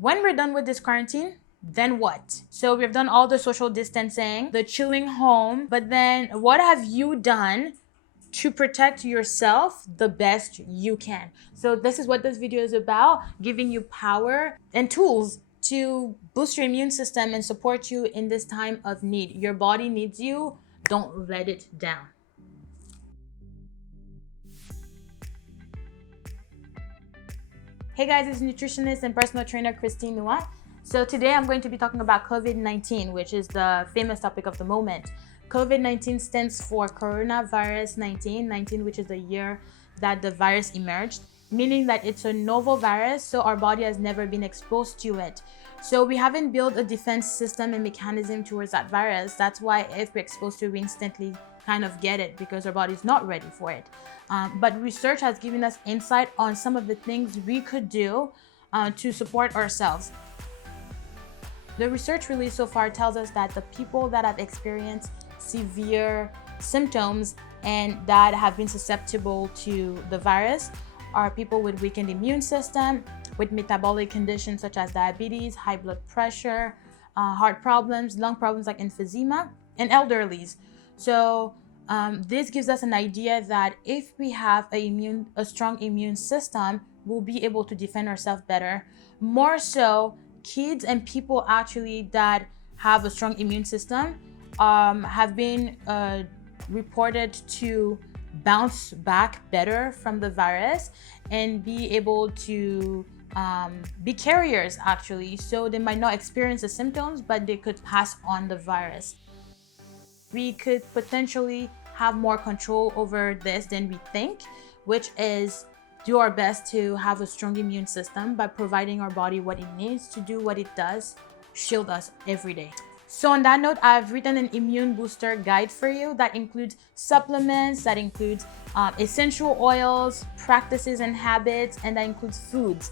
When we're done with this quarantine, then what? So we've done all the social distancing, the chilling home, but then what have you done to protect yourself the best you can? So this is what this video is about, giving you power and tools to boost your immune system and support you in this time of need. Your body needs you. Don't let it down. Hey guys, it's nutritionist and personal trainer Christie Noua. So today I'm going to be talking about COVID-19, which is the famous topic of the moment. COVID-19 stands for coronavirus 19, which is the year that the virus emerged, meaning that it's a novel virus, so our body has never been exposed to it. So we haven't built a defense system and mechanism towards that virus. That's why if we're exposed to it, we instantly kind of get it because our body's not ready for it. But research has given us insight on some of the things we could do to support ourselves. The research released so far tells us that the people that have experienced severe symptoms and that have been susceptible to the virus are people with weakened immune system, with metabolic conditions such as diabetes, high blood pressure, heart problems, lung problems like emphysema, and elderlies. So this gives us an idea that if we have a strong immune system, we'll be able to defend ourselves better. More so, kids and people actually that have a strong immune system have been reported to bounce back better from the virus and be able to be carriers actually. So they might not experience the symptoms, but they could pass on the virus. We could potentially have more control over this than we think, which is do our best to have a strong immune system by providing our body what it needs to do what it does, shield us every day. So on that note, I've written an immune booster guide for you that includes supplements, that includes essential oils, practices and habits, and that includes foods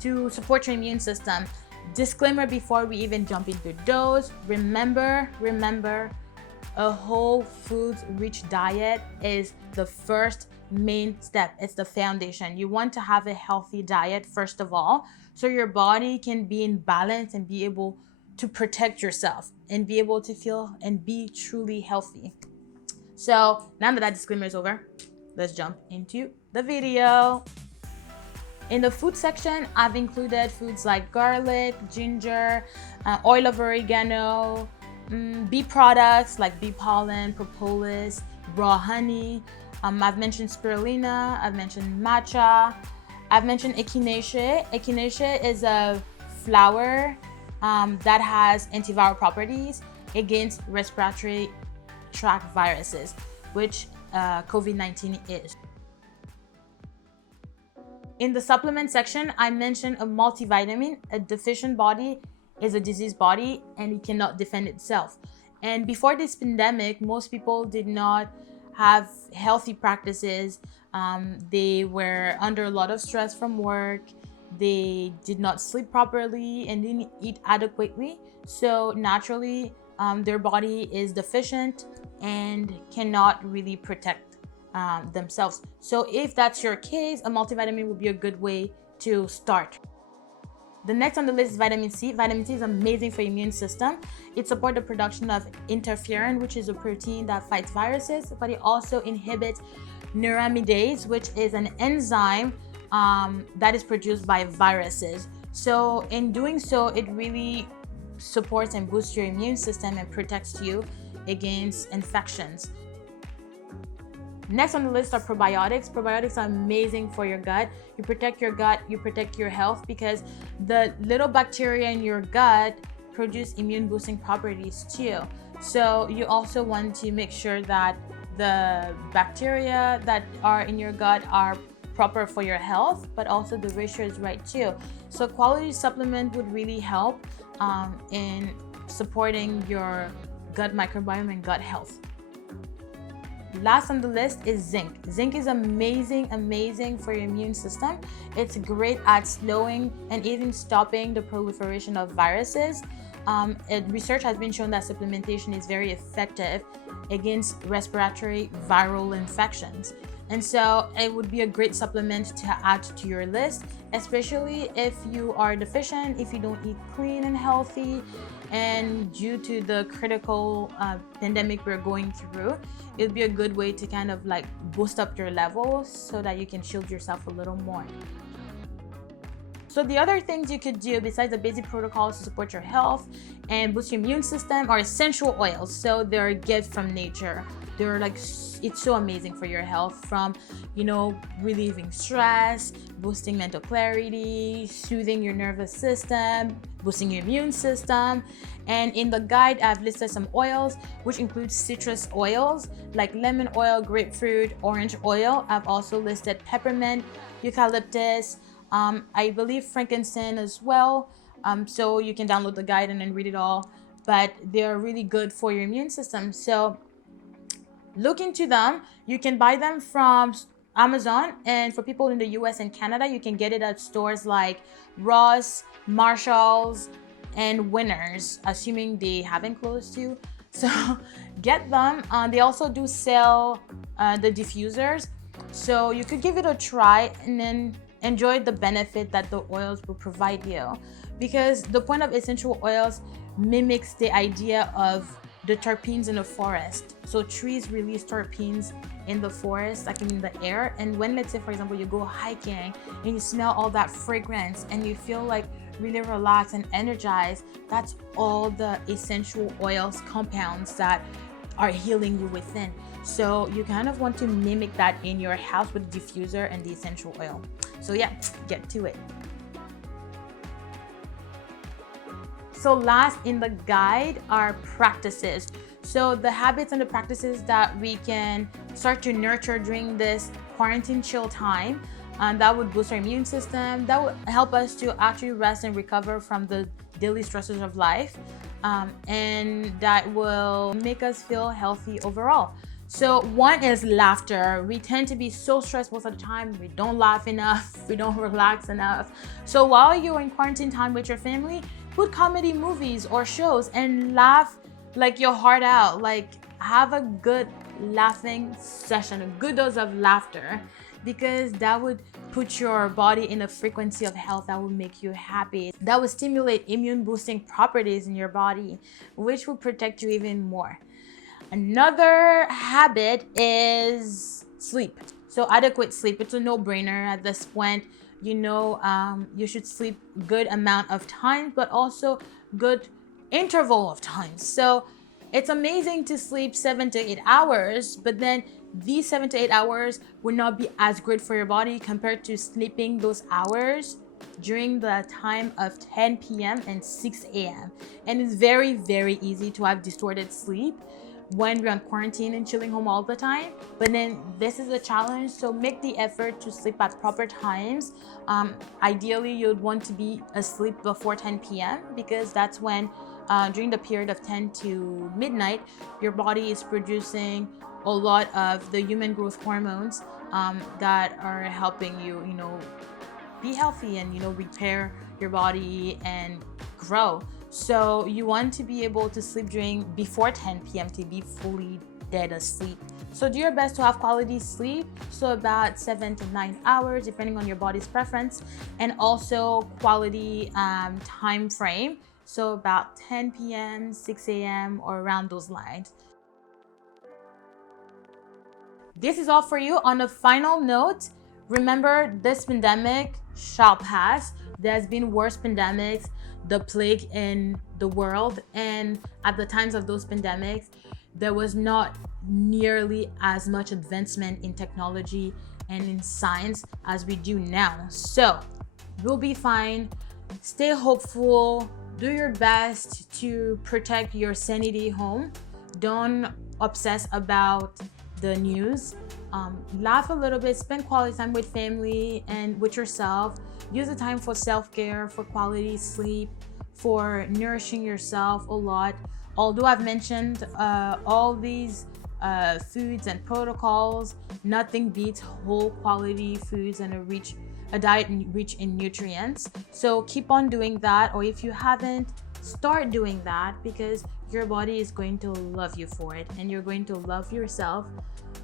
to support your immune system. Disclaimer before we even jump into those, remember, a whole foods rich diet is the first main step. It's the foundation. You want to have a healthy diet first of all, so your body can be in balance and be able to protect yourself and be able to feel and be truly healthy. So now that that disclaimer is over, let's jump into the video. In the food section, I've included foods like garlic, ginger, oil of oregano, bee products like bee pollen, propolis, raw honey. I've mentioned spirulina, I've mentioned matcha, I've mentioned echinacea. Echinacea is a flower that has antiviral properties against respiratory tract viruses, which COVID-19 is. In the supplement section, I mentioned a multivitamin. A deficient body is a diseased body and it cannot defend itself. And before this pandemic, most people did not have healthy practices. They were under a lot of stress from work. They did not sleep properly and didn't eat adequately. So naturally, their body is deficient and cannot really protect themselves. So if that's your case, a multivitamin would be a good way to start. The next on the list is vitamin C. Vitamin C is amazing for your immune system. It supports the production of interferon, which is a protein that fights viruses, but it also inhibits neuraminidase, which is an enzyme that is produced by viruses. So in doing so, it really supports and boosts your immune system and protects you against infections. Next on the list are probiotics. Probiotics are amazing for your gut. You protect your gut, you protect your health because the little bacteria in your gut produce immune boosting properties too. So you also want to make sure that the bacteria that are in your gut are proper for your health, but also the ratio is right too. So quality supplement would really help in supporting your gut microbiome and gut health. Last on the list is zinc. Zinc is amazing for your immune system. It's great at slowing and even stopping the proliferation of viruses. Research has been shown that supplementation is very effective against respiratory viral infections. And so it would be a great supplement to add to your list, especially if you are deficient, if you don't eat clean and healthy, and due to the critical pandemic we're going through, it would be a good way to kind of like boost up your levels so that you can shield yourself a little more. So the other things you could do besides the basic protocols to support your health and boost your immune system are essential oils. So they're a gift from nature. They're like, it's so amazing for your health, from, you know, relieving stress, boosting mental clarity, soothing your nervous system, boosting your immune system. And in the guide, I've listed some oils, which include citrus oils like lemon oil, grapefruit, orange oil. I've also listed peppermint, eucalyptus, I believe frankincense as well. So you can download the guide and then read it all, but they're really good for your immune system. So look into them. You can buy them from Amazon, and for people in the US and Canada, you can get it at stores like Ross, Marshalls, and Winners, assuming they haven't closed too. So get them. They also do sell the diffusers, so you could give it a try and then enjoy the benefit that the oils will provide you, because the point of essential oils mimics the idea of the terpenes in the forest. So trees release terpenes in the forest, like in the air, and when, let's say for example, you go hiking and you smell all that fragrance and you feel like really relaxed and energized, that's all the essential oils compounds that are healing you within. So you kind of want to mimic that in your house with the diffuser and the essential oil. So yeah, get to it. So last in the guide are practices. So the habits and the practices that we can start to nurture during this quarantine chill time, and that would boost our immune system, that would help us to actually rest and recover from the daily stresses of life, and that will make us feel healthy overall. So one is laughter. We tend to be so stressed most of the time. We don't laugh enough. We don't relax enough. So while you're in quarantine time with your family, put comedy movies or shows and laugh like your heart out. Like, have a good laughing session, a good dose of laughter, because that would put your body in a frequency of health that will make you happy. That will stimulate immune boosting properties in your body, which will protect you even more. Another habit is sleep. So adequate sleep, it's a no-brainer at this point. You know, you should sleep good amount of time, but also good interval of time. So it's amazing to sleep 7 to 8 hours, but then these 7 to 8 hours would not be as great for your body compared to sleeping those hours during the time of 10 p.m. and 6 a.m. And it's very, very easy to have distorted sleep when we're on quarantine and chilling home all the time. But then this is a challenge, so make the effort to sleep at proper times. Ideally, you'd want to be asleep before 10 p.m. because that's when during the period of 10 to midnight, your body is producing a lot of the human growth hormones that are helping you, you know, be healthy and, you know, repair your body and grow. So you want to be able to sleep before 10 p.m. to be fully dead asleep. So do your best to have quality sleep, so about 7 to 9 hours depending on your body's preference, and also quality time frame, so about 10 p.m., 6 a.m. or around those lines. This is all for you. On a final note, remember, this pandemic shall pass. There's been worse pandemics, the plague in the world, and at the times of those pandemics, there was not nearly as much advancement in technology and in science as we do now. So we'll be fine. Stay hopeful. Do your best to protect your sanity home. Don't obsess about the news. Laugh a little bit, spend quality time with family and with yourself. Use the time for self-care, for quality sleep, for nourishing yourself a lot. Although I've mentioned all these foods and protocols, nothing beats whole quality foods and a diet rich in nutrients. So keep on doing that, or if you haven't, start doing that, because your body is going to love you for it, and you're going to love yourself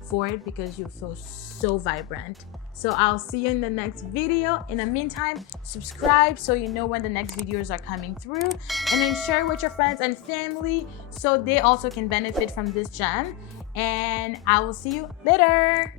for it because you feel so vibrant. So I'll see you in the next video. In the meantime, subscribe so you know when the next videos are coming through, and then share with your friends and family so they also can benefit from this gem. And I will see you later.